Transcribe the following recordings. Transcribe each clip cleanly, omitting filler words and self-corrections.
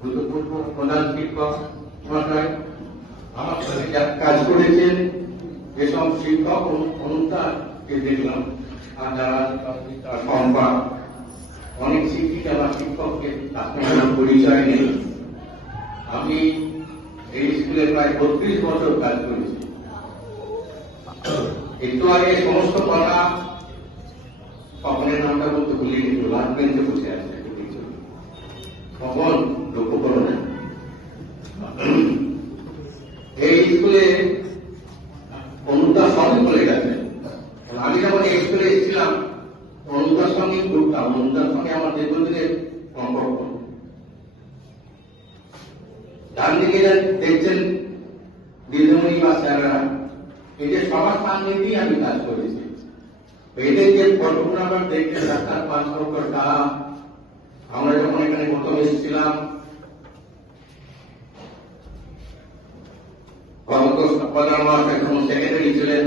ভূতপূর্ব প্রধান শিক্ষক মহাশয়, আমার সাথে কাজ করেছেন যেসব শিক্ষক অনুষ্ঠানকে দেখলাম, আর যারা সম্পা অনেক শিক্ষিকা বা শিক্ষককে তার পরিচয় নেই। আমি এই স্কুলে প্রায় 32 বছর কাজ করেছি। একটু আগে সমস্ত কথা স্বপ্নের নামটা বলতে ভুলে গেছিল, লাস্ট বেঞ্চে বসে আছে তখন লক্ষ্য করো না। এই স্কুলে অনুদার সবই বলে গেছে। আমি যখন এই স্কুলে এসেছিলাম অনুদার সঙ্গে ঘুরতাম, অনুদার সঙ্গে আমার দীর্ঘদিনের সম্পর্ক। ডান দিকে দেখছেন দিদিমণি বা স্যাররা, এদের সবার সামনে দিয়ে আমি কাজ করেছি। এদের যে ফটোগুলো আমরা দেখতে ডাক্তার পাঁচ লক্ষ টাকা, আমরা যখন এখানে প্রথম এসেছিলাম যখন সেক্রেটারি ছিলেন,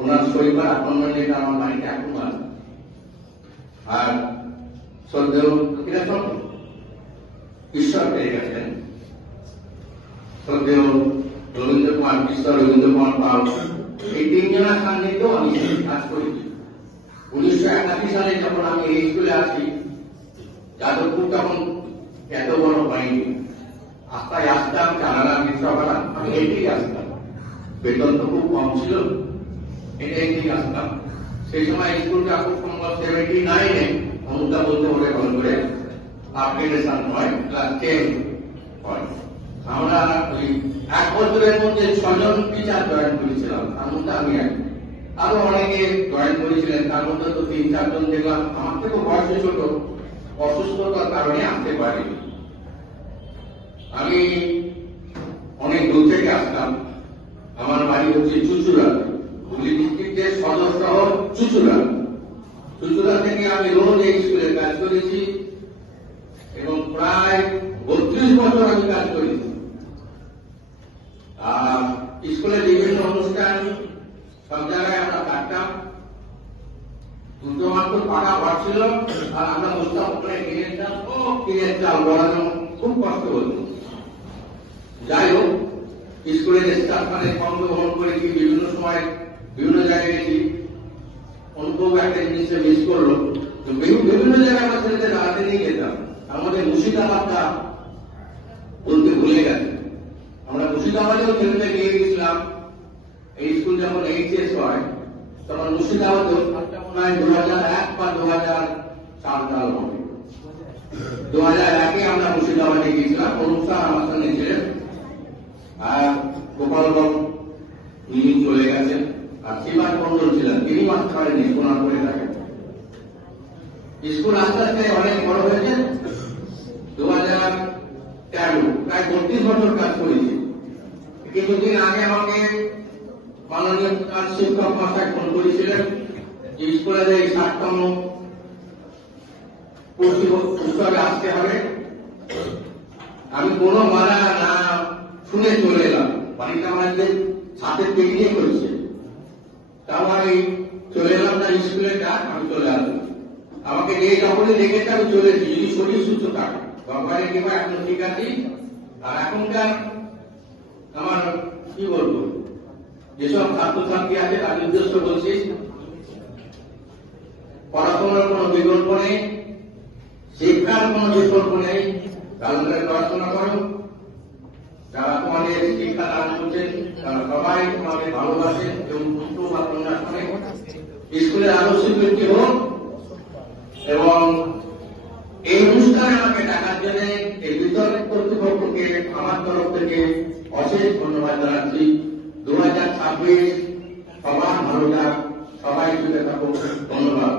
ওনার শরীর এখন আমার বাড়িতে এখন আর শ্রদ্ধেয় ঈশ্বর পেয়ে গেছেন, শ্রদ্ধেয় রবীন্দ্র কুমার ঈশ্বর, রবীন্দ্র কুমার পাল, এই তিনজনের সান্নিধ্যেও আমি কাজ করেছি। 1981 সালে যখন আমি এই স্কুলে আসি, যাদবপুর তখন এত বড় হয়নি, আস্তায় আসতাম, জানালাম সকালাম, আমি এটাই আসতাম, বেতন তো খুব কম ছিল, এটাই আসতাম। সেই সময় স্কুলটা খুব সম্ভব 79-এ অনুদা বলতে বলে ভালো করে আপগ্রেডেশন হয়, ক্লাস 10 হয়। আমরা ওই 1 বছরের মধ্যে 6 জন টিচার জয়েন করেছিলাম, তার মধ্যে আমি আরো অনেকে জয়েন করেছিলেন, তার মধ্যে তো 3-4 জন দেখলাম আমার থেকে বয়সে ছোট, অসুস্থতার কারণে আসতে পারিনি। আমি অনেক দূর থেকে আসতাম, আমার বাড়ি হচ্ছে চুচুড়া, হুগলি ডিস্ট্রিক্টের সদর শহর চুচুড়া। চুচুড়া থেকে আমি রোজ এই স্কুলে কাজ করেছি এবং প্রায় 32 বছর আমি কাজ করেছি। আর স্কুলে বিভিন্ন অনুষ্ঠান সব জায়গায় আমরা কাটতাম, দুটো মাত্র পাকা ঘর ছিল, আর আমরা বসতাম ওখানে কিনের চাল বলানো, খুব কষ্ট হতো। যাই হোক, স্কুলের স্টাফ মানে অংশগ্রহণ করেছি, বিভিন্ন সময় বিভিন্ন জায়গায় গেছি। অনুভব একটা জিনিসে মিস করলো, বিভিন্ন জায়গায় আমরা ছেলেদের রাতে নিয়ে যেতাম। আমাদের মুর্শিদাবাদটা বলতে ভুলে গেছে, আমরা মুর্শিদাবাদেও ছেলেদের নিয়ে গেছিলাম। এই স্কুল যখন এইচএস হয় তখন মুর্শিদাবাদেও 2001 বা 2004 সাল হবে। 2001-এ আমরা মুর্শিদাবাদে গিয়েছিলাম, অনুষ্ঠান আমার সঙ্গে ছিলেন, আর গোপালবাবু তিনি চলে গেছেন, আর শিবাস মন্ডল ছিলেন, তিনি মাত্র নিষ্পনা করে থাকেন। স্কুল আস্তে আস্তে অনেক বড় হয়েছে। 2013 প্রায় 32 বছর কাজ করেছি। কিছুদিন আগে আমাকে মাননীয় শিক্ষক মহাশয় ফোন করেছিলেন যে স্কুলের এই 60তম উৎসবে আসতে হবে। আমি কোনো মানা না শুনে চলে এলাম, বাড়িটা আমাদের ছাদের পিকনিক করেছে, তাও আমি চলে এলাম না, স্কুলে ডাক, আমি চলে আসলাম। আমাকে যে যখনই দেখেছে আমি চলেছি, যদি শরীর সুস্থ থাকে ভগবানের কৃপা এখন ঠিক আছি। আর এখনকার আমার কি বলবো, যেসব ছাত্রছাত্রী আছে তাদের উদ্দেশ্য বলছি, পড়াশোনার কোনো বিকল্প নেই, শিক্ষার কোনো বিকল্প নেই, তাহলে পড়াশোনা করো। যারা তোমাদের শিক্ষা দান করছেন তারা সবাই তোমাদের ভালোবাসেন এবং পুত্র বা কন্যা শোনে। স্কুলের আদর্শ ব্যক্তি হোক। এবং এই অনুষ্ঠানে আমাকে ডাকার জন্য এই বিতরণ কর্তৃপক্ষকে আমার তরফ থেকে অশেষ ধন্যবাদ জানাচ্ছি। 2026 সবার ভালো যাক, সবাই সুখে থাকুক। ধন্যবাদ।